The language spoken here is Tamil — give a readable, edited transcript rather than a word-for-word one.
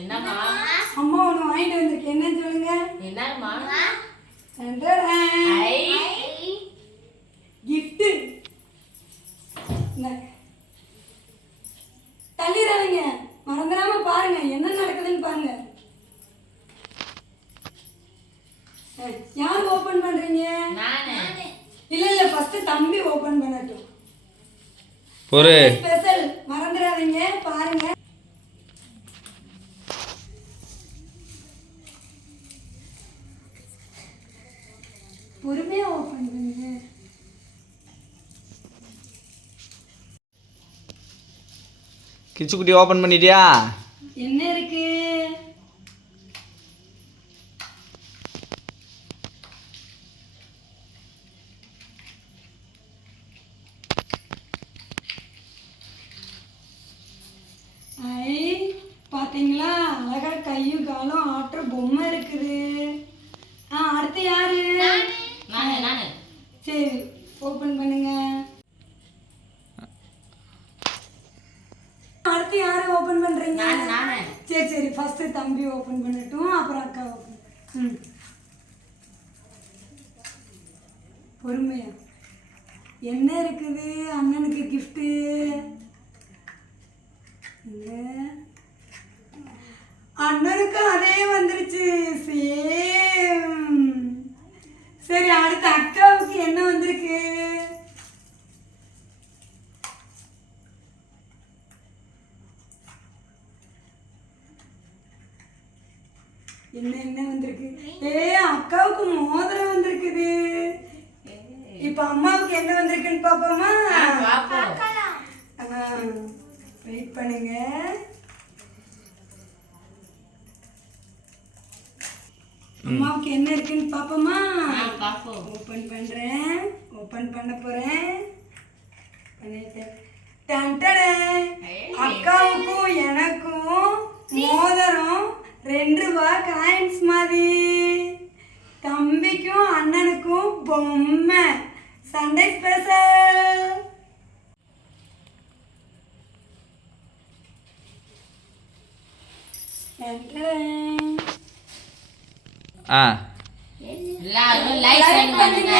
என்னம்மா? அம்மா ஒன்று வாங்கிட்டு வந்திருக்கேன். என்னன்னு சொல்லுங்க. என்னம்மா? கிஃப்ட். தள்ளிடாதீங்க, மறந்துடாம பாருங்க என்ன நடக்குதுன்னு பாருங்க. யார் ஓபன் பண்றீங்க? இல்ல ஃபர்ஸ்ட் தம்பி ஓபன் பண்ணட்டும். ஒரு ஸ்பெஷல் மறந்துடாதீங்க பாருங்க. பொறுமையா ஓபன் பண்ணுங்க. கிச்சுக்குட்டி ஓபன் பண்ணிட்டியா? என்ன இருக்கு? பாத்தீங்களா, அழகா கையும் காலும் ஆட்டுற பொம்மை இருக்குது. அடுத்து யாரு? சரி ஓபன் பண்ணுங்க. அடுத்து யாரு ஓபன் பண்றீங்க? சரி ஃபர்ஸ்ட் தம்பி ஓபன் பண்ணட்டும், அப்புறம் அக்கா ஓபன். பொறுமையா. என்ன இருக்குது அண்ணனுக்கு கிஃப்ட்? அண்ணனுக்கு அதே வந்துருச்சு, சேம். சரி அடுத்து அக்காவுக்கு என்ன வந்திருக்கு? என்ன வந்திருக்கு? அக்காவுக்கு மோதிரம் வந்திருக்குது. இப்ப அம்மாவுக்கு என்ன வந்திருக்குன்னு பாப்போமா? வெயிட் பண்ணுங்க. அம்மாவுக்கு என்ன இருக்குன்னு பாப்போமா? ஓபன் பண்றேன். ஓபன் பண்ண போறேன். அக்காவுக்கும் எனக்கும் மோதிரம் 2 ரூபாய் காயின்ஸ் மாதிரி. தம்பிக்கும் அண்ணனுக்கும் பொம்மை. Sunday special. எல்லாரும் லைக் பண்ணுங்க.